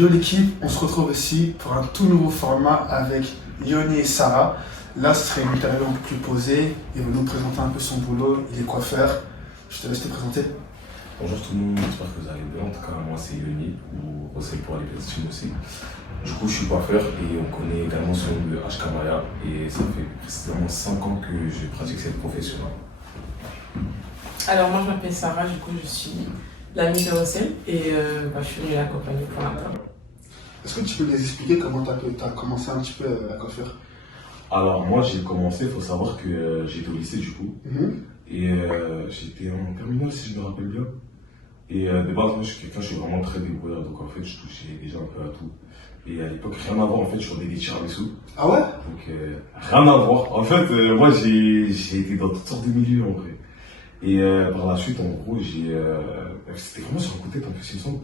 Yo l'équipe, on se retrouve ici pour un tout nouveau format avec Yoni et Sarah. Là, ce serait une interview un peu plus posée. Il va nous présenter un peu son boulot. Il est coiffeur. Je te laisse te présenter. Bonjour tout le monde, j'espère que vous allez bien. En tout cas, moi c'est Yoni, ou Rosel pour les personnes aussi. Du coup, je suis coiffeur et on connaît également son nom de HK Maya. Et ça fait précisément 5 ans que je pratique cette profession. Alors moi je m'appelle Sarah, du coup je suis l'amie de Rosel et je suis venue l'accompagner pour l'interview. Est-ce que tu peux nous expliquer comment tu as commencé un petit peu la coiffure? Alors moi j'ai commencé, il faut savoir que j'étais au lycée du coup. Et j'étais en terminale si je me rappelle bien. Et de base, moi je suis quelqu'un, je suis vraiment très débrouillard. Donc en fait je touchais déjà un peu à tout. Et à l'époque, rien à voir, en fait, je faisais des tiramisu. Ah ouais? Donc, rien à voir. En fait, moi, j'ai été dans toutes sortes de milieux, en vrai. Et par la suite, en gros, c'était vraiment sur un côté, en plus, il me semble.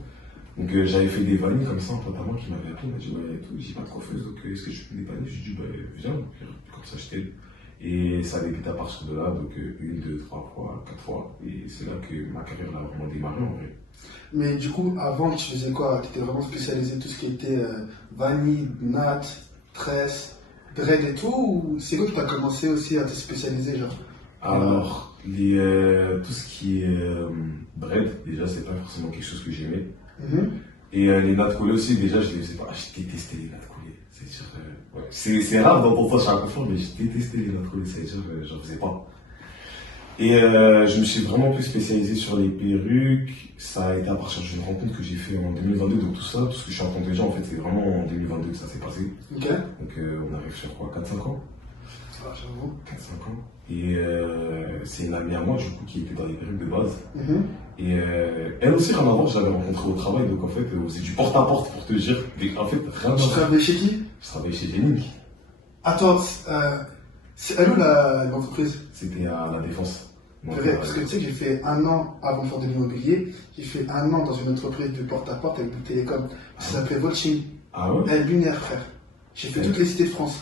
Donc, j'avais fait des vanilles comme ça, un pote à moi qui m'avait appelé, il m'a dit, ouais, et tout, j'ai pas de coiffeuse, donc est-ce que je fais des vanilles? Je lui ai dit, bah, viens, comme ça, je t'aide. Et ça a débuté à partir de là, donc 1, 2, 3 fois, 4 fois. Et c'est là que ma carrière a vraiment démarré, en vrai. Mais du coup, avant, tu faisais quoi? Tu étais vraiment spécialisé tout ce qui était vanille, natte, tresse, dread et tout? Ou c'est quoi que tu as commencé aussi à te spécialiser, genre? Alors, tout ce qui est bread, déjà, c'est pas forcément quelque chose que j'aimais. Et les nattes collées aussi, déjà, je les faisais pas. Je détestais les nattes collées. C'est rare d'entendre ça chez un coiffeur, mais je détestais les nattes collées, c'est-à-dire, j'en faisais pas. Et je me suis vraiment plus spécialisé sur les perruques. Ça a été à partir d'une rencontre que j'ai fait en 2022, donc tout ça, tout ce que je suis en train de dire, en fait, c'est vraiment en 2022 que ça s'est passé. Ok. Donc on arrive sur quoi, 4-5 ans? Ah, j'avoue. 4-5 ans. Et c'est une amie à moi, du coup, qui était dans les perruques de base. Et elle aussi, rien à voir, je l'avais rencontrée au travail, donc en fait, c'est du porte-à-porte pour te dire. Mais en fait, rien à Tu voir. travaillais chez qui? Je travaillais chez Jenning. Attends, c'est elle où l'entreprise? C'était à La Défense. Donc, Parce que tu sais que j'ai fait 1 an avant de faire de l'immobilier, j'ai fait 1 an dans une entreprise de porte-à-porte avec du télécom. Ça s'appelait Volching. Ah ouais? Elle Lunaire, frère. J'ai fait toutes les cités de France.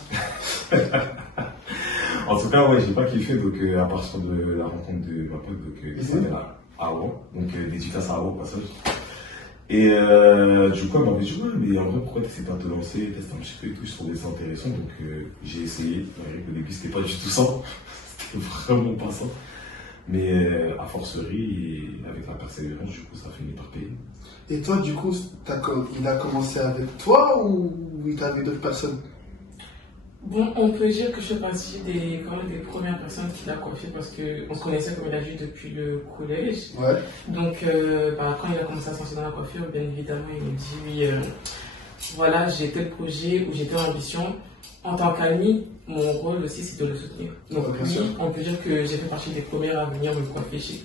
En tout cas, ouais, j'ai pas kiffé, donc à partir de la rencontre de ma pote, donc il s'appelle Awa, donc dédicace à Awa au passage. Et du coup, elle m'avait dit, ouais, mais en vrai, pourquoi tu essaies pas de te lancer, tester un petit peu et tout, je trouvais ça intéressant, donc j'ai essayé. Ouais, au début, c'était pas du tout ça, c'était vraiment pas ça. Mais à forcerie, et avec la persévérance, du coup, ça a fini par payer. Et toi, du coup, il a commencé avec toi ou il t'a avec d'autres personnes? Bon, on peut dire que je fais partie quand même des premières personnes qui l'a coiffé parce qu'on se connaissait, comme il a dit, depuis le collège. Ouais. Donc quand il a commencé à se lancer dans la coiffure, bien évidemment, il me dit, oui, voilà, j'ai tel projet ou j'ai telle ambition. En tant qu'ami, mon rôle aussi, c'est de le soutenir. Donc Ouais, bien sûr. on peut dire que j'ai fait partie des premières à venir me coiffer chez lui.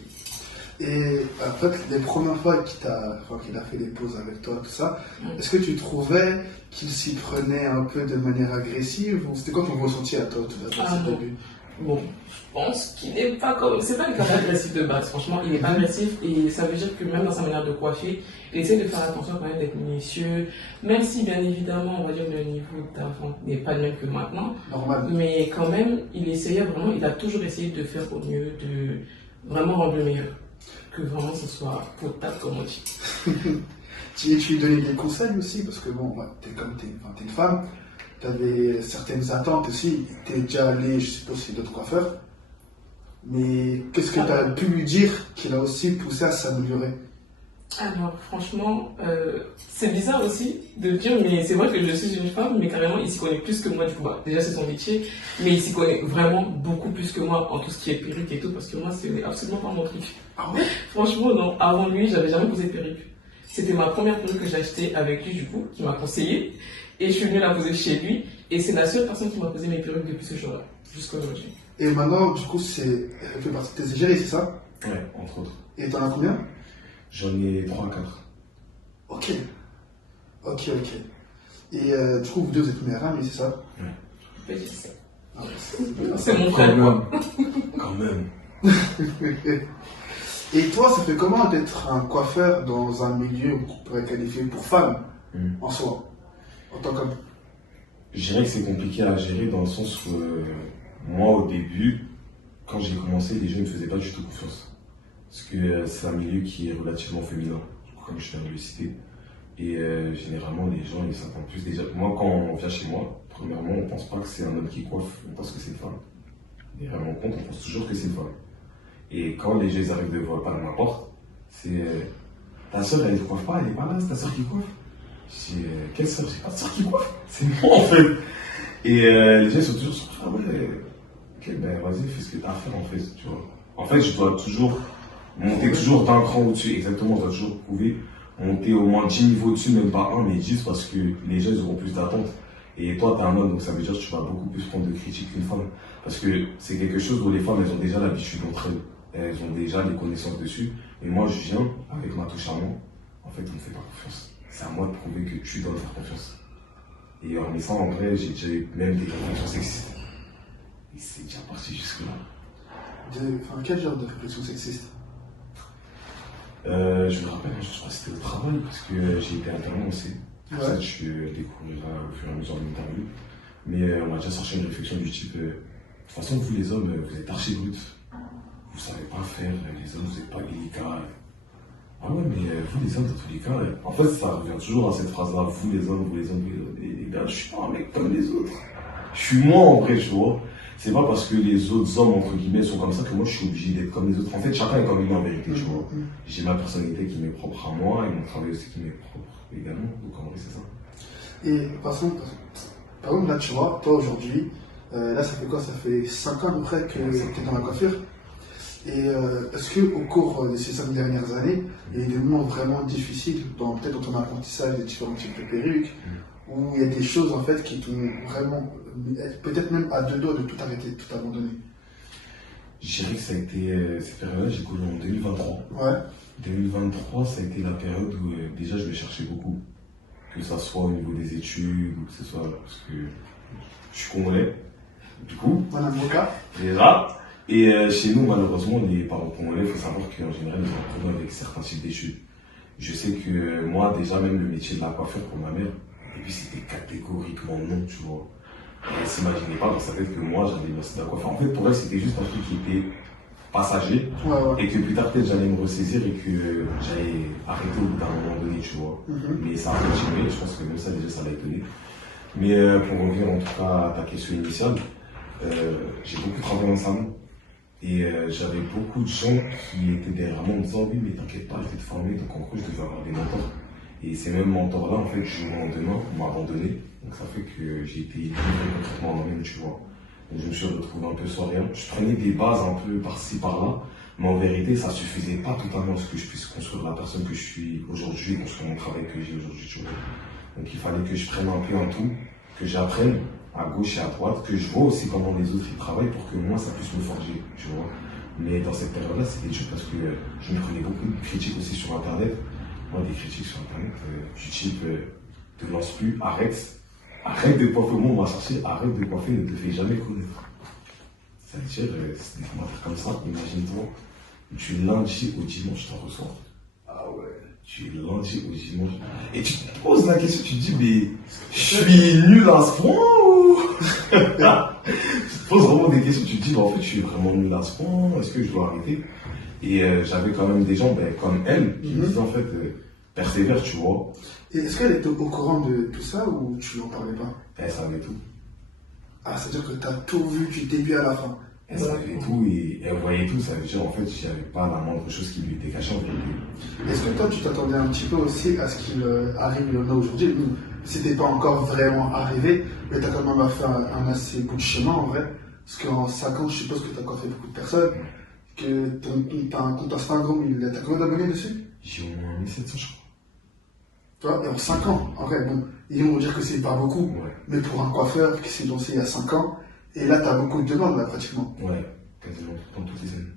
Et en fait, les premières fois qu'il a fait des pauses avec toi, tout ça, est-ce que tu trouvais qu'il s'y prenait un peu de manière agressive ou c'était quoi ton ressenti à toi tout à non. début? Bon, je pense qu'il n'est pas comme. C'est pas le cas agressif de base, franchement, il n'est pas agressif et ça veut dire que même dans sa manière de coiffer, il essaie de faire attention quand même d'être minutieux, même si bien évidemment, on va dire le niveau d'avant n'est pas le même que maintenant, Normal. mais quand même, il a toujours essayé de faire au mieux, de vraiment rendre le meilleur, que vraiment ce soit potable comme on dit. Tu lui donnais des conseils aussi parce que bon, t'es une femme. Tu avais certaines attentes aussi. Tu es déjà allé, je suppose, chez d'autres coiffeurs. Mais qu'est-ce que tu as pu lui dire qui l'a aussi poussé à s'améliorer? Alors, franchement, c'est bizarre aussi de le dire, mais c'est vrai que je suis une femme, mais carrément, il s'y connaît plus que moi. Du coup, déjà, c'est son métier, mais il s'y connaît vraiment beaucoup plus que moi en tout ce qui est perruque et tout, parce que moi, c'est absolument pas mon truc. Ah ouais? Franchement, non. Avant lui, j'avais jamais posé de perruque. C'était ma première perruque que j'ai achetée avec lui, du coup, qui m'a conseillé. Et je suis venue la poser chez lui. Et c'est la seule personne qui m'a posé mes perruques depuis ce jour-là, jusqu'à aujourd'hui. Et maintenant, du coup, elle fait partie de tes égéries, c'est ça? Ouais, entre autres. Et t'en as combien? J'en ai 3 à 4. Ok. Et du coup, vous deux, vous êtes meilleurs amis, c'est ça? Ouais. Ah ouais, C'est mon frère, quoi. Quand même. Et toi, ça fait comment d'être un coiffeur dans un milieu qu'on pourrait qualifier pour femmes en soi, en tant qu'homme? Je dirais que c'est compliqué à gérer dans le sens où moi au début, quand j'ai commencé, les gens ne me faisaient pas du tout confiance. Parce que c'est un milieu qui est relativement féminin, comme je viens de le citer. Et généralement, les gens, ils s'attendent plus déjà. Moi, quand on vient chez moi, premièrement, on pense pas que c'est un homme qui coiffe, on pense que c'est une femme. Et vraiment compte, on pense toujours que c'est une femme. Et quand les gens arrivent devant par ma porte, c'est ta soeur, elle ne coiffe pas, elle est pas là, c'est ta soeur qui coiffe. Je dis, quelle soeur? J'ai pas de soeur qui coiffe, c'est moi en fait. Et les gens sont toujours sur ah ouais, ok, ben vas-y, fais ce que t'as à faire en fait, tu vois. En fait, je dois toujours monter toujours d'un cran au-dessus, exactement, je dois toujours prouver, monter au moins 10 niveaux au-dessus, même pas 1, mais 10, parce que les gens ils auront plus d'attentes. Et toi, t'es un homme, donc ça veut dire que tu vas beaucoup plus prendre de critiques qu'une femme. Parce que c'est quelque chose où les femmes, elles ont déjà l'habitude entre elles. Elles ont déjà les connaissances dessus. Et moi, je viens avec ma touche à moi. En fait, on ne fait pas confiance. C'est à moi de prouver que tu dois faire confiance. Et en ça, en vrai, j'ai déjà eu même des réflexions sexistes. Et c'est déjà parti jusque-là. Quel genre de réflexion sexiste? Je me rappelle, je crois que c'était au travail, parce que j'ai été alternant aussi. Pour ça, tu découvriras au fur et à mesure de l'interview. Mais on m'a déjà sorti une réflexion du type de toute façon, vous les hommes, vous êtes archi bruts. Vous savez pas faire, les hommes, vous n'êtes pas délicats. Ah ouais, mais vous les hommes, dans tous les cas, en fait, ça revient toujours à cette phrase-là, vous les hommes, les gars, je suis pas un mec comme les autres. Je suis moi en vrai, tu vois. C'est pas parce que les autres hommes, entre guillemets, sont comme ça que moi je suis obligé d'être comme les autres. En fait, chacun est comme lui en vérité, tu vois. J'ai ma personnalité qui m'est propre à moi et mon travail aussi qui m'est propre également. Donc en vrai, c'est ça. Et par exemple, là, tu vois, toi aujourd'hui, là, ça fait quoi? Ça fait 5 ans à peu près que tu es dans la coiffure. Et est-ce qu'au cours de ces 5 dernières années, il y a eu des moments vraiment difficiles, peut-être dans ton apprentissage des différents types de perruques, où il y a des choses en fait qui t'ont vraiment, peut-être même à 2 doigts de tout arrêter, de tout abandonner? Je dirais que ça a été, cette période-là, j'ai connu en 2023. Ouais. 2023, ça a été la période où déjà je me cherchais beaucoup. Que ça soit au niveau des études, ou que ce soit parce que je suis congolais, du coup. Madame Boka. Déjà. Et chez nous, malheureusement, les parents congolais, il faut savoir qu'en général, ils ont un problème avec certains types d'études. Je sais que moi, déjà, même le métier de la coiffure pour ma mère, et puis c'était catégoriquement non, tu vois. Elle ne s'imaginait pas dans sa tête que moi, j'allais lancer de la coiffure. En fait, pour elle, c'était juste un truc qui était passager, et que plus tard, peut-être, j'allais me ressaisir et que j'allais arrêter au bout d'un moment donné, tu vois. Mais ça a continué, je pense que même ça, déjà, ça l'a étonné. Mais pour revenir en tout cas à ta question initiale, j'ai beaucoup travaillé dans le salon. Et j'avais beaucoup de gens qui étaient derrière moi en me disant oui mais t'inquiète pas, je vais te former, donc en gros je devais avoir des mentors. Et ces mêmes mentors là en fait du jour au lendemain m'ont abandonné, donc ça fait que j'ai été livré concrètement moi-même, tu vois. Donc je me suis retrouvé un peu sans rien. Je prenais des bases un peu par-ci par-là, mais en vérité ça suffisait pas totalement à ce que je puisse construire la personne que je suis aujourd'hui, construire mon travail que j'ai aujourd'hui, tu vois. Donc il fallait que je prenne un peu en tout, que j'apprenne à gauche et à droite, que je vois aussi comment les autres ils travaillent pour que moi ça puisse me forger, tu vois. Mais dans cette période-là, c'était dur parce que je me prenais beaucoup de critiques aussi sur Internet. Moi, des critiques sur Internet du type te lance plus, arrête de coiffer, moi on m'a sorti, arrête de coiffer, ne te fais jamais connaître. C'est-à-dire, c'est des commentaires comme ça, imagine-toi, du lundi au dimanche, t'en reçois. Ah ouais. Tu es lundi au dimanche. Et tu te poses la question, tu te dis, mais je suis nul à ce point ou tu te poses vraiment des questions, tu te dis, en fait, je suis vraiment nul à ce point, est-ce que je dois arrêter? Et j'avais quand même des gens comme elle qui me disaient, en fait, persévère, tu vois. Et est-ce qu'elle était au courant de tout ça ou tu n'en parlais pas? Elle savait tout. Ah, c'est-à-dire que tu as tout vu du début à la fin. Elle savait tout et elle voyait tout, ça veut dire en fait qu'il n'y avait pas la moindre chose qui lui était cachée en vérité. Est-ce que toi tu t'attendais un petit peu aussi à ce qu'il arrive là aujourd'hui? C'était pas encore vraiment arrivé, mais tu as quand même fait un assez bout de chemin en vrai. Parce qu'en 5 ans, je suppose que tu as coiffé beaucoup de personnes, que t'as un compte Instagram, t'as combien d'abonnés dessus? J'ai au moins 1700 je crois. Toi, et en 5 ans, en vrai, bon, ils vont dire que c'est pas beaucoup, ouais. Mais pour un coiffeur qui s'est lancé il y a 5 ans, et là, tu as beaucoup de demandes, là, pratiquement. Ouais, quasiment toutes les semaines.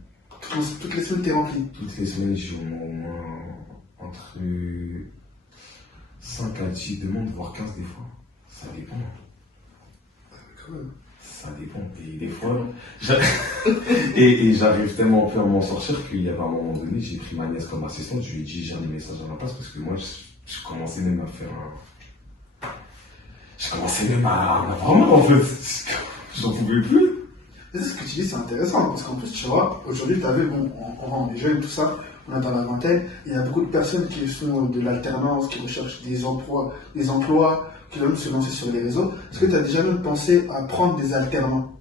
Toutes les semaines, t'es rempli. Toutes les semaines, j'ai au moins entre 5 à 10 demandes, voire 15 des fois. Ça dépend. Cool. Ça dépend. Et des fois, et j'arrive tellement peu à m'en sortir qu'il y a un moment donné, j'ai pris ma nièce comme assistante, je lui ai dit, j'ai des messages à la place parce que moi, je commençais même à faire un. Je commençais même à vraiment, en fait. J'en pouvais plus. Et ce que tu dis, c'est intéressant, parce qu'en plus, tu vois, aujourd'hui, tu avais, bon, on est jeunes, tout ça, on est dans la vingtaine, il y a beaucoup de personnes qui font de l'alternance, qui recherchent des emplois, qui veulent se lancer sur les réseaux. Est-ce que tu as déjà même pensé à prendre des alternants?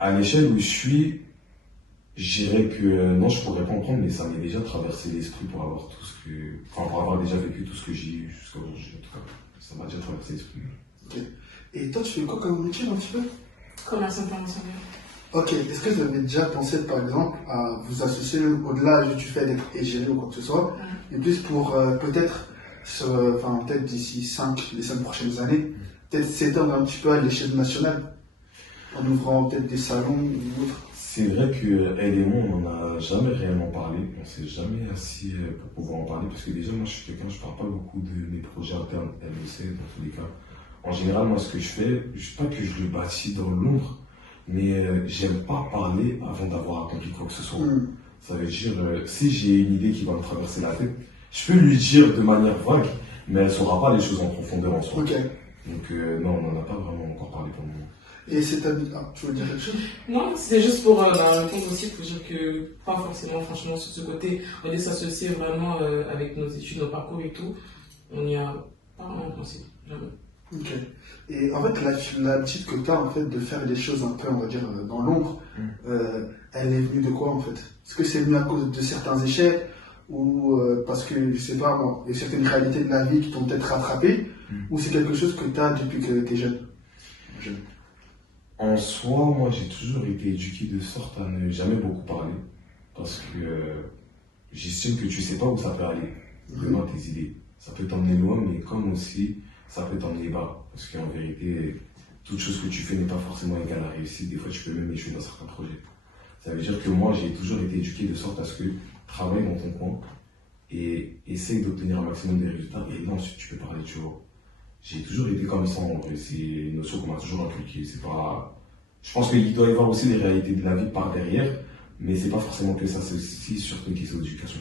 À l'échelle où je suis, je dirais que non, je pourrais pas en prendre, mais ça m'est déjà traversé l'esprit pour avoir tout ce que. Enfin, pour avoir déjà vécu tout ce que j'ai eu jusqu'à aujourd'hui, en tout cas. Ça m'a déjà traversé l'esprit. Ok. Et toi, tu fais quoi comme métier un petit peu? Commerce international. Ok. Est-ce que vous avez déjà pensé, par exemple, à vous associer même au-delà du fait d'être égérie ou quoi que ce soit, et plus pour peut-être, peut-être d'ici les 5 prochaines années, peut-être s'étendre un petit peu à l'échelle nationale, en ouvrant peut-être des salons ou autre? C'est vrai qu'elle et moi, on n'en a jamais réellement parlé. On s'est jamais assis pour pouvoir en parler. Parce que déjà, moi, je suis quelqu'un, je parle pas beaucoup de mes projets internes. Elle le sait, dans tous les cas. En général, moi, ce que je fais, pas que je le bâtis dans l'ombre, mais j'aime pas parler avant d'avoir accompli quoi que ce soit. Ça veut dire, si j'ai une idée qui va me traverser la tête, je peux lui dire de manière vague, mais elle saura pas les choses en profondeur en soi. Ok. Donc, non, on n'en a pas vraiment encore parlé pour le moment. Et c'est ta vie. Ah, tu veux dire quelque chose? Non, c'est juste pour répondre aussi, pour dire que pas forcément, franchement, sur ce côté, on est s'associer vraiment avec nos études, nos parcours et tout. On n'y a pas vraiment pensé, jamais. Ok. Et en fait, l'habitude que tu as en fait, de faire les choses un peu, on va dire, dans l'ombre, elle est venue de quoi en fait? Est-ce que c'est venu à cause de certains échecs ou parce que, je sais pas moi, il y a certaines réalités de la vie qui t'ont peut-être rattrapé ou c'est quelque chose que tu as depuis que tu es jeune? En soi, moi, j'ai toujours été éduqué de sorte à ne jamais beaucoup parler. Parce que j'estime que tu sais pas où ça peut aller. Vraiment, tes idées. Ça peut t'emmener loin, mais comme aussi, ça peut t'emmener bas. Parce qu'en vérité, toute chose que tu fais n'est pas forcément égale à la réussite. Des fois, tu peux même échouer dans certains projets. Ça veut dire que moi, j'ai toujours été éduqué de sorte à ce que travaille dans ton coin et essaye d'obtenir un maximum de résultats. Et là, ensuite, tu peux parler, tu vois. J'ai toujours été comme ça en vrai, c'est une notion qu'on m'a toujours inculquée. C'est pas. Je pense qu'il doit y avoir aussi des réalités de la vie par derrière, mais c'est pas forcément que ça, c'est aussi surtout une question d'éducation.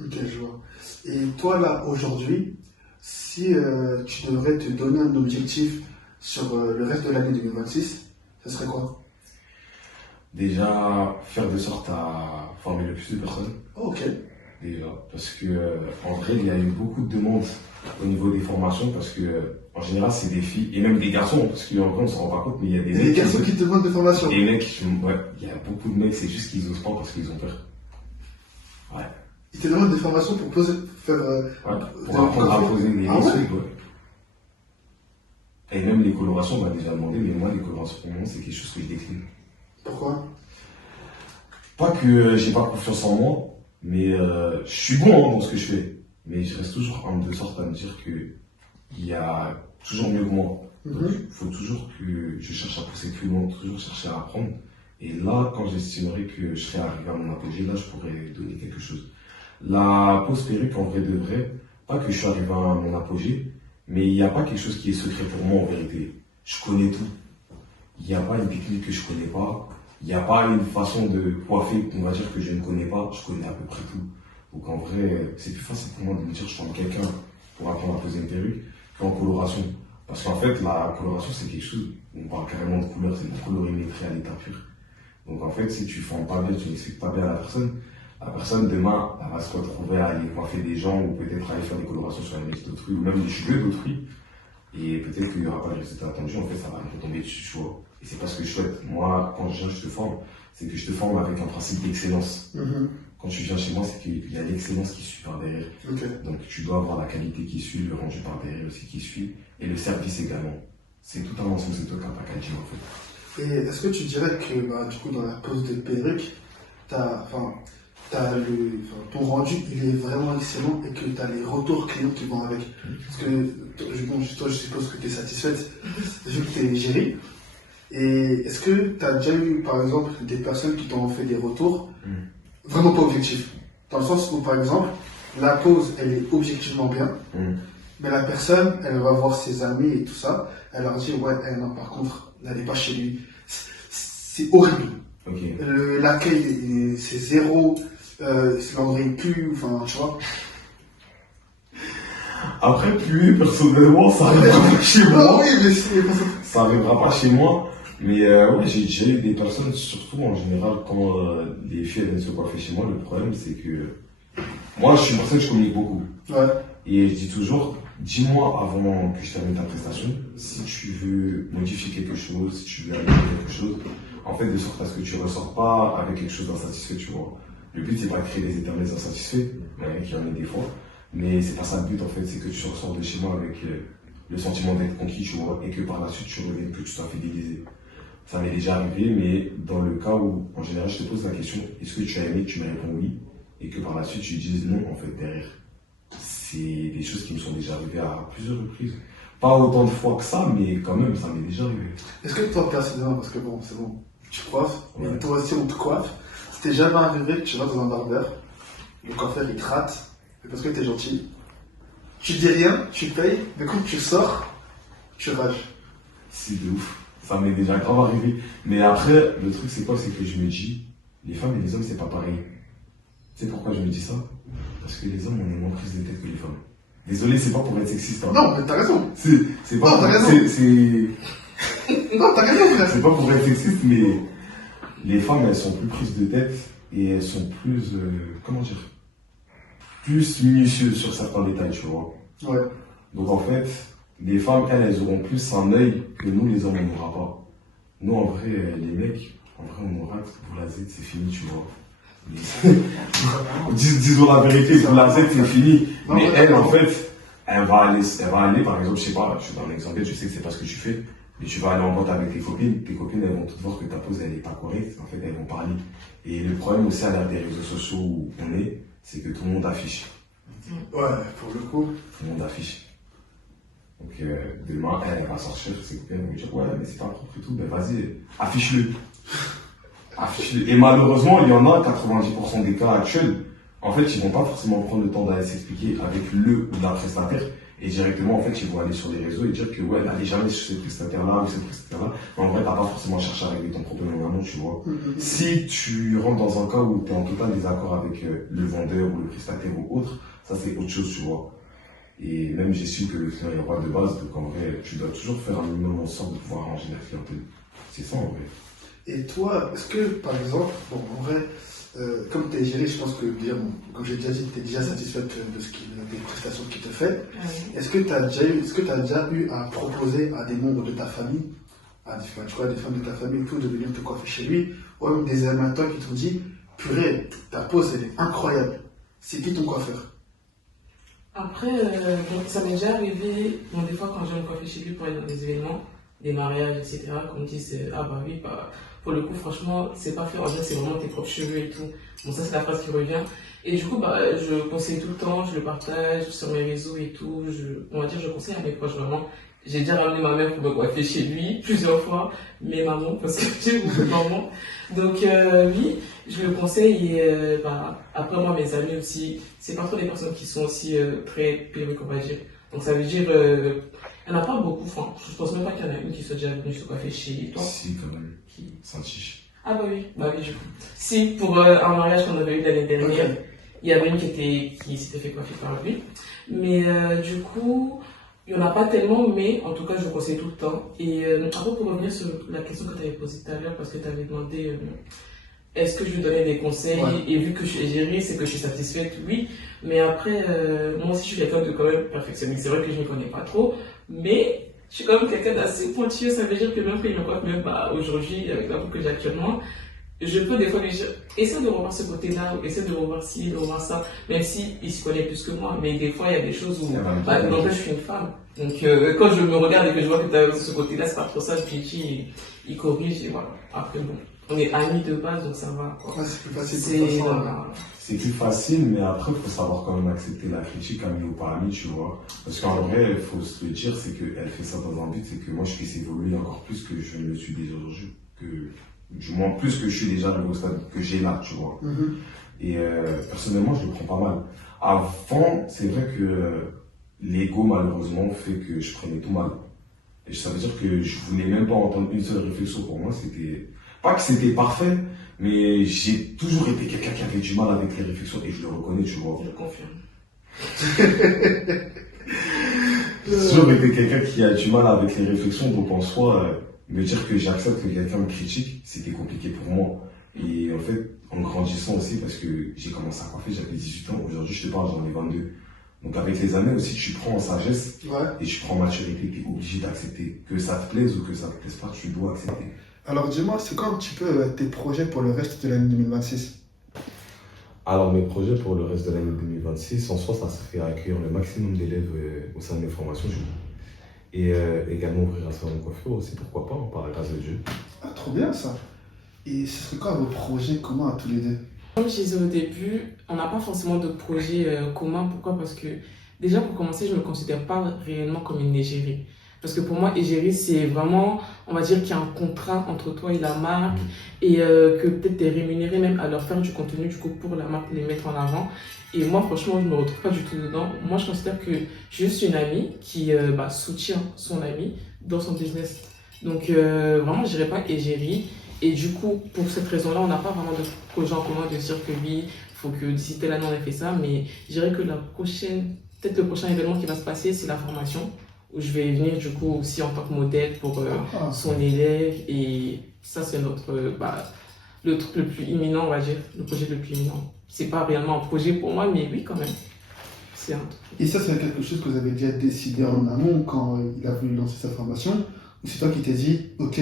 Ok, je vois. Et toi là, aujourd'hui, si tu devrais te donner un objectif sur le reste de l'année 2026, ça serait quoi? Déjà, faire de sorte à former le plus de personnes. Oh, ok. Déjà, parce que en vrai, il y a eu beaucoup de demandes au niveau des formations, parce que en général, c'est des filles et même des garçons, parce qu'en vrai, on s'en rend pas compte, mais il y a des Et les garçons qui te demandent des formations. Des mecs, ouais, il y a beaucoup de mecs, c'est juste qu'ils osent pas parce qu'ils ont peur. Ouais. Ils te demandent des formations pour faire. Ouais, pour apprendre à poser des Ah ouais? ouais. Et même les colorations, on m'a déjà demandé, mais moi, les colorations, pour moi, c'est quelque chose que je décline. Pourquoi? Pas que j'ai pas confiance en moi, mais je suis bon dans ce que je fais. Mais je reste toujours humble de sorte à me dire que il y a toujours mieux que moi. Donc, il faut toujours que je cherche à pousser plus loin, toujours chercher à apprendre. Et là, quand j'estimerai que je serai arrivé à mon apogée, là, je pourrais donner quelque chose. La pause perruque, en vrai de vrai, pas que je suis arrivé à mon apogée, mais il n'y a pas quelque chose qui est secret pour moi en vérité. Je connais tout. Il n'y a pas une technique que je connais pas. Il n'y a pas une façon de coiffer, on va dire, que je ne connais pas. Je connais à peu près tout. Donc en vrai, c'est plus facile pour moi de me dire je forme quelqu'un pour apprendre à poser une perruque qu'en coloration. Parce qu'en fait, la coloration, c'est quelque chose, on parle carrément de couleur, c'est une colorimétrie à l'état pur. Donc en fait, si tu formes pas bien, tu n'expliques pas bien à la personne demain, elle va se retrouver à aller coiffer des gens ou peut-être aller faire des colorations sur la mèche d'autrui ou même les cheveux d'autrui. Et peut-être qu'il n'y aura pas le résultat attendu, en fait, ça va me retomber dessus, tu vois. Et c'est pas ce que je souhaite. Moi, quand je te forme, c'est que je te forme avec un principe d'excellence. Quand tu viens chez moi, c'est qu'il y a l'excellence qui suit par derrière. Okay. Donc tu dois avoir la qualité qui suit, le rendu par derrière aussi qui suit, et le service également. C'est tout un ensemble, c'est tout un packaging en fait. Et est-ce que tu dirais que du coup dans la pose de perruque, ton rendu il est vraiment excellent et que tu as les retours clients qui vont avec? Parce que toi je suppose que tu es satisfaite vu que tu es gérée. Et est-ce que tu as déjà eu par exemple des personnes qui t'ont fait des retours vraiment pas objectifs? Dans le sens où par exemple la pose elle est objectivement bien, mais la personne elle va voir ses amis et tout ça, elle leur dit ouais non par contre n'allez pas chez lui, c'est horrible. Okay. L'accueil c'est zéro, l'endroit il pue, enfin tu vois. Après puer personnellement ça arrivera pas chez moi. Ah oui mais ça arrivera pas chez moi. Mais ouais, j'ai déjà eu des personnes, surtout en général, quand les filles elles viennent se coiffer chez moi, le problème c'est que moi je suis une personne que je communique beaucoup. Ouais. Et je dis toujours, dis-moi avant que je termine ta prestation, si tu veux modifier quelque chose, si tu veux améliorer quelque chose, en fait, de sorte à ce que tu ne ressors pas avec quelque chose d'insatisfait, tu vois. Le but, c'est pas de créer des éternels insatisfaits, qu'il y en ait des fois, mais c'est pas ça le but, en fait, c'est que tu ressors de chez moi avec le sentiment d'être conquis, tu vois, et que par la suite, tu reviennes, que tu sois fidélisé. Ça m'est déjà arrivé, mais dans le cas où, en général, je te pose la question, est-ce que tu as aimé, tu me réponds oui, et que par la suite, tu dises non, en fait, derrière. C'est des choses qui me sont déjà arrivées à plusieurs reprises. Pas autant de fois que ça, mais quand même, ça m'est déjà arrivé. Est-ce que toi, personnellement, parce que bon, c'est bon, tu coiffes, Ouais. mais toi aussi on te coiffe, c'était jamais arrivé que tu vas dans un barbeur, le coiffeur il te rate, mais parce que t'es gentil, tu dis rien, tu payes, mais quand tu sors, tu rages. Si, de ouf. Ça m'est déjà grave arrivé. Mais après, le truc, c'est quoi? C'est que je me dis, les femmes et les hommes, c'est pas pareil. Tu sais pourquoi je me dis ça? Parce que les hommes, on est moins prise de tête que les femmes. Désolé, c'est pas pour être sexiste. Hein. Non, mais t'as raison. C'est pas Non, pour... t'as raison. Non, t'as raison, frère. C'est pas pour être sexiste, mais les femmes, elles sont plus prises de tête et elles sont plus, comment dire, plus minutieuses sur certains détails, tu vois. Ouais. Donc en fait, les femmes, elles auront plus un œil que nous, les hommes, on n'aura pas. Nous, en vrai, les mecs, en vrai, on aura pour la Z, c'est fini, tu vois. Disons la vérité, pour la Z, c'est fini. Non, mais mais elle, en d'accord. fait, elle va aller, par exemple, je sais pas, je suis dans un exemple, je sais que c'est pas ce que tu fais, mais tu vas aller en boîte avec tes copines, elles vont toutes voir que ta pose, elle est pas correcte, en fait, elles vont parler. Et le problème aussi à l'ère des réseaux sociaux où on est, c'est que tout le monde affiche. Ouais, pour le coup. Tout le monde affiche. Donc demain, elle va sortir, ses copines vont lui dire ouais, mais c'est pas propre et tout, ben vas-y, affiche-le. Affiche-le. Et malheureusement, il y en a 90% des cas actuels, en fait, ils vont pas forcément prendre le temps d'aller s'expliquer avec le ou la prestataire. Et directement, en fait, ils vont aller sur les réseaux et dire que ouais, n'allez jamais sur ce prestataire-là ou ce prestataire-là. Mais en vrai, t'as pas forcément cherché à régler ton problème en amont, tu vois. Si tu rentres dans un cas où tu es en total désaccord avec le vendeur ou le prestataire ou autre, ça c'est autre chose, tu vois. Et même j'estime que le client est roi de base, donc en vrai, tu dois toujours faire un minimum en sorte de pouvoir arranger la clientèle. C'est ça en vrai. Et toi, est-ce que, par exemple, bon, en vrai, comme tu es géré, je pense que, bien, bon, comme j'ai déjà dit, tu es déjà satisfaite des prestations qu'il te fait. Oui. Est-ce que tu as déjà eu à proposer à des membres de ta famille, à des femmes de ta famille, tout, de venir te coiffer chez lui, ou même des amateurs qui t'ont dit, purée, ta pose, elle est incroyable. C'est qui ton coiffeur? Après, donc, ça m'est déjà arrivé, bon, des fois quand je vais me coiffer chez lui pour aller dans des événements, des mariages, etc., qu'on me dise ah bah oui, bah, pour le coup, franchement, c'est pas fait, en vrai, c'est vraiment tes propres cheveux et tout. Bon, ça, c'est la phrase qui revient. Et du coup, bah, je conseille tout le temps, je le partage sur mes réseaux et tout. On va dire, je conseille à mes proches vraiment. J'ai déjà ramené ma mère pour me coiffer chez lui plusieurs fois, mes mamans, parce que j'ai beaucoup de mamans. Donc, oui, je le conseille. Et bah, après, moi, mes amis aussi, c'est pas trop des personnes qui sont aussi très perruques, on va dire. Donc, ça veut dire, il n'y en a pas beaucoup. Enfin, je pense même pas qu'il y en a une qui soit déjà venue se coiffer chez toi. Si, quand même. Qui... Saint-Tiche. Ah bah oui, du coup. Si, pour un mariage qu'on avait eu l'année dernière, Ok. il y avait une qui s'était fait coiffer par lui. Mais du coup, il n'y en a pas tellement, mais en tout cas, je le conseille tout le temps. Et après, pour revenir sur la question que tu avais posée tout à l'heure, parce que tu avais demandé est-ce que je lui donnais des conseils, Ouais. et vu que je suis gérée, c'est que je suis satisfaite, oui. Mais après, moi aussi, je suis quelqu'un de quand même perfectionniste. C'est vrai que je ne m'y connais pas trop, mais je suis quand même quelqu'un d'assez pointilleux. Ça veut dire que même quand il me coiffe, même bah, aujourd'hui, avec la coupe que j'ai actuellement, je peux des fois lui dire, essaie de revoir ce côté-là, ou essaie de revoir ci, de revoir ça, même si il se connaît plus que moi. Mais des fois, il y a des choses où, bah, n'empêche, je suis une femme. Donc, quand je me regarde et que je vois que tu as ce côté-là, c'est pas trop ça, je lui dis, il corrige, et voilà. Après, bon, on est amis de base, donc ça va. Ouais, c'est plus facile de C'est toute façon, voilà. C'est plus facile, mais après, il faut savoir quand même accepter la critique, ami ou pas ami, tu vois. Parce qu'en vrai, il faut se le dire, c'est qu'elle fait ça dans un but, c'est que moi, je puisse évoluer encore plus que je ne le suis déjà aujourd'hui. Du moins, plus que je suis déjà arrivé au stade que j'ai là, tu vois. Et personnellement, je le prends pas mal. Avant, c'est vrai que l'ego, malheureusement, fait que je prenais tout mal. Et ça veut dire que je voulais même pas entendre une seule réflexion. Pour moi, c'était pas que c'était parfait, mais j'ai toujours été quelqu'un qui avait du mal avec les réflexions et je le reconnais, tu vois. Je confirme. J'ai toujours été quelqu'un qui a du mal avec les réflexions, donc en soi, me dire que j'accepte que quelqu'un me critique, c'était compliqué pour moi. Et en fait, en grandissant aussi, parce que j'ai commencé à coiffer, j'avais 18 ans, aujourd'hui je te parle, j'en ai 22. Donc avec les années aussi, tu prends en sagesse et tu prends en maturité, tu es obligé d'accepter. Que ça te plaise ou que ça te plaise pas, tu dois accepter. Alors dis-moi, c'est quoi un petit peu tes projets pour le reste de l'année 2026? Alors mes projets pour le reste de l'année 2026, en soi, ça serait accueillir le maximum d'élèves au sein de mes formations. Et également ouvrir un salon de coiffure aussi, pourquoi pas, par la grâce de Dieu. Ah, trop bien ça. Et ce serait quoi vos projets communs à tous les deux? Comme je disais au début, on n'a pas forcément de projet commun. Pourquoi? Parce que déjà pour commencer, je ne me considère pas réellement comme une égérie. Parce que pour moi, égérie, c'est vraiment, on va dire qu'il y a un contrat entre toi et la marque et que peut-être tu es rémunéré même à leur faire du contenu du coup pour la marque, les mettre en avant. Et moi, franchement, je ne me retrouve pas du tout dedans. Moi, je considère que je suis juste une amie qui soutient son ami dans son business. Donc, vraiment, je dirais pas égérie. Et du coup, pour cette raison-là, on n'a pas vraiment de projet en commun de dire que oui, il faut que d'ici telle année, on ait fait ça. Mais je dirais que peut-être le prochain événement qui va se passer, c'est la formation, où je vais venir du coup aussi en tant que modèle pour son élève. Et ça, c'est le truc le plus imminent, on va dire, le projet le plus imminent. C'est pas réellement un projet pour moi, mais oui, quand même. C'est un truc. Et ça, c'est quelque chose que vous avez déjà décidé en amont quand il a voulu lancer sa formation? Ou c'est toi qui t'es dit, ok,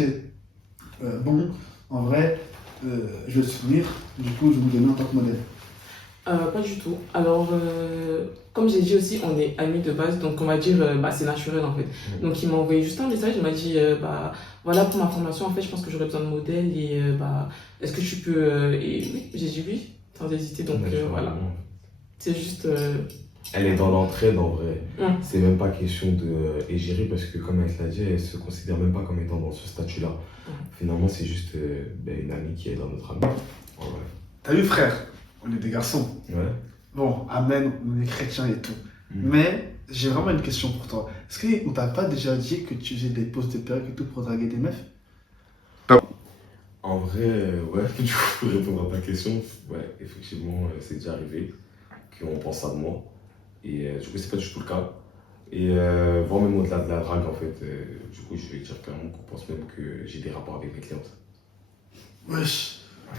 bon, en vrai, je vais le soutenir, du coup, je vais vous donner en tant que modèle? Pas du tout. Alors, comme j'ai dit aussi, on est amis de base, donc on va dire, c'est naturel en fait. Donc il m'a envoyé juste un message, il m'a dit, voilà pour ma formation, en fait, je pense que j'aurais besoin de modèle et est-ce que tu peux. Et oui, j'ai dit oui, sans hésiter, donc voilà. C'est juste. Elle est dans l'entraide en vrai. Mm. C'est même pas question de égérie parce que comme elle te l'a dit, elle se considère même pas comme étant dans ce statut-là. Finalement, c'est juste une amie qui est dans notre ami. Ouais. T'as vu, frère? On est des garçons. Ouais. Bon, amen, on est chrétiens et tout. Mais j'ai vraiment une question pour toi. Est-ce qu'on t'a pas déjà dit que tu faisais des poses de perruque et tout pour draguer des meufs? En vrai, ouais, du coup, pour répondre à ta question, ouais, effectivement, c'est déjà arrivé qu'on pense ça de moi. Et du coup, c'est pas du tout le cas. Et voire même au-delà de la drague, en fait, du coup, je vais dire clairement qu'on pense même que j'ai des rapports avec mes clientes. Wesh. Ouais.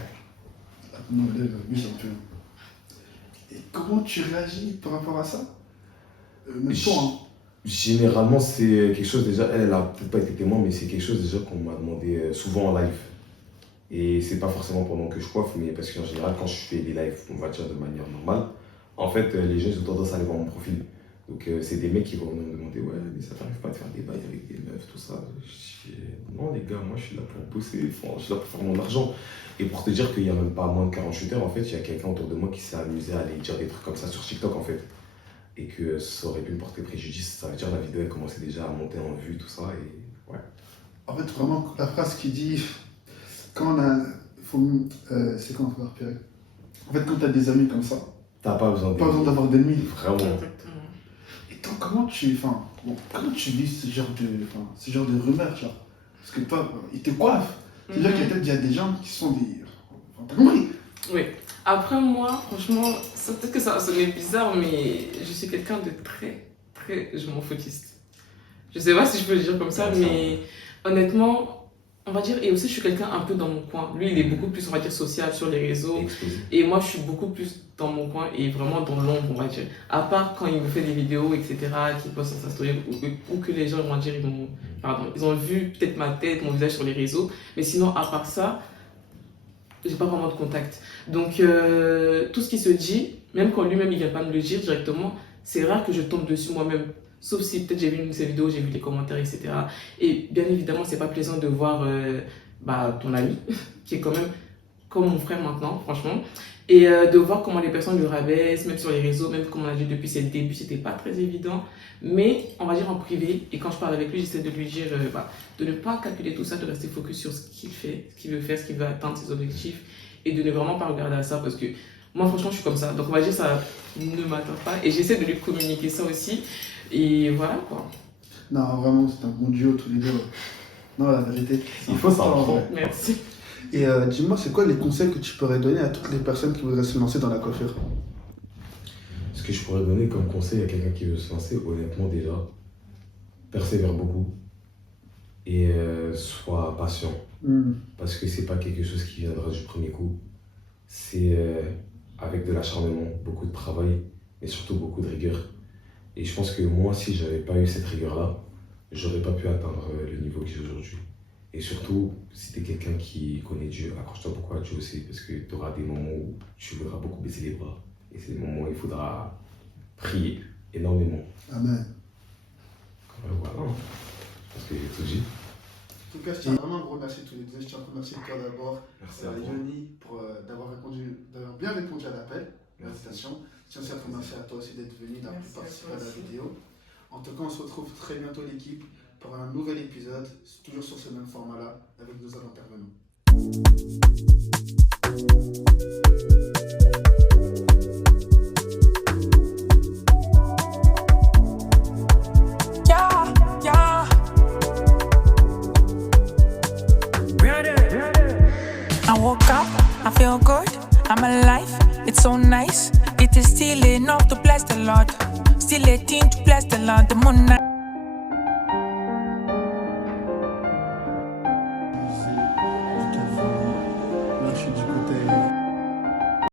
Non, oui, un peu. Et comment tu réagis par rapport à ça? Même toi, hein. Généralement, c'est quelque chose déjà, elle a peut-être pas été témoin, mais c'est quelque chose déjà qu'on m'a demandé souvent en live. Et c'est pas forcément pendant que je coiffe, mais parce qu'en général, quand je fais des lives, on va dire de manière normale, en fait, les gens ils ont tendance à aller voir mon profil. Donc, c'est des mecs qui vont me demander, ouais, mais ça t'arrive pas de faire des bails avec des meufs, tout ça. Je dis, non, les gars, moi, je suis là pour bosser, enfin, je suis là pour faire mon argent. Et pour te dire qu'il n'y a même pas moins de 48 heures, en fait, il y a quelqu'un autour de moi qui s'est amusé à aller dire des trucs comme ça sur TikTok, en fait. Et que ça aurait pu me porter préjudice. Ça veut dire que la vidéo, elle commençait déjà à monter en vue, tout ça, et ouais. En fait, vraiment, la phrase qui dit, quand on a. C'est quand on va repérer. En fait, quand t'as des amis comme ça, t'as pas besoin d'avoir d'ennemis. Vraiment. Exactement. Et toi, comment tu vis ce genre de rumeurs, genre? Parce que toi, ils te coiffent. C'est-à-dire qu'il y a peut-être des gens qui sont des. Enfin, t'as compris? Oui. Après, moi, franchement, peut-être que ça va sonner bizarre, mais je suis quelqu'un de très, très je m'en foutiste. Je sais pas si je peux le dire comme ça, mais honnêtement, on va dire, et aussi je suis quelqu'un un peu dans mon coin. Lui, il est beaucoup plus, on va dire, social sur les réseaux. Explosif. Et moi, je suis beaucoup plus dans mon coin et vraiment dans l'ombre, on va dire. À part quand il me fait des vidéos, etc., qu'il poste sur sa story, ou que les gens vont dire, ils ont vu peut-être ma tête, mon visage sur les réseaux. Mais sinon, à part ça, j'ai pas vraiment de contact. Donc, tout ce qui se dit, même quand lui-même il vient pas me le dire directement, c'est rare que je tombe dessus moi-même. Sauf si peut-être j'ai vu une de ses vidéos, j'ai vu les commentaires, etc. Et bien évidemment, c'est pas plaisant de voir ton ami, qui est quand même comme mon frère maintenant, franchement, et de voir comment les personnes le rabaissent, même sur les réseaux, même comme on a dit depuis ses débuts, c'était pas très évident. Mais on va dire en privé, et quand je parle avec lui, j'essaie de lui dire de ne pas calculer tout ça, de rester focus sur ce qu'il fait, ce qu'il veut faire, ce qu'il veut atteindre, ses objectifs, et de ne vraiment pas regarder à ça, parce que moi, franchement, je suis comme ça. Donc, on va dire ça ne m'atteint pas, et j'essaie de lui communiquer ça aussi. Et voilà quoi. Non, vraiment, c'est un bon duo tous les deux. Non, la vérité. Il faut ça en vrai. Merci. Et dis-moi, c'est quoi les conseils que tu pourrais donner à toutes les personnes qui voudraient se lancer dans la coiffure? Ce que je pourrais donner comme conseil à quelqu'un qui veut se lancer, honnêtement déjà, persévère beaucoup. et sois patient. Parce que c'est pas quelque chose qui viendra du premier coup. C'est avec de l'acharnement, beaucoup de travail, mais surtout beaucoup de rigueur. Et je pense que moi, si j'avais pas eu cette rigueur-là, j'aurais pas pu atteindre le niveau que j'ai aujourd'hui. Et surtout, si t'es quelqu'un qui connaît Dieu, accroche-toi beaucoup à Dieu aussi, parce que tu auras des moments où tu voudras beaucoup baisser les bras. Et c'est des moments où il faudra prier énormément. Amen. Voilà, je pense que j'ai tout dit. En tout cas, je tiens vraiment à vous remercier tous les deux. Je tiens à te remercier toi d'abord, Merci à toi. Yoni, pour d'avoir bien répondu à l'appel, l'invitation. Je tiens aussi à te remercier à toi aussi d'être venu, d'avoir pu participer à la vidéo. En tout cas, on se retrouve très bientôt l'équipe pour un nouvel épisode, toujours sur ce même format-là, avec nos intervenants. I woke up, I feel good, I'm alive, it's so nice. It is still enough to bless the Lord, still 18 to bless the Lord, the moon night.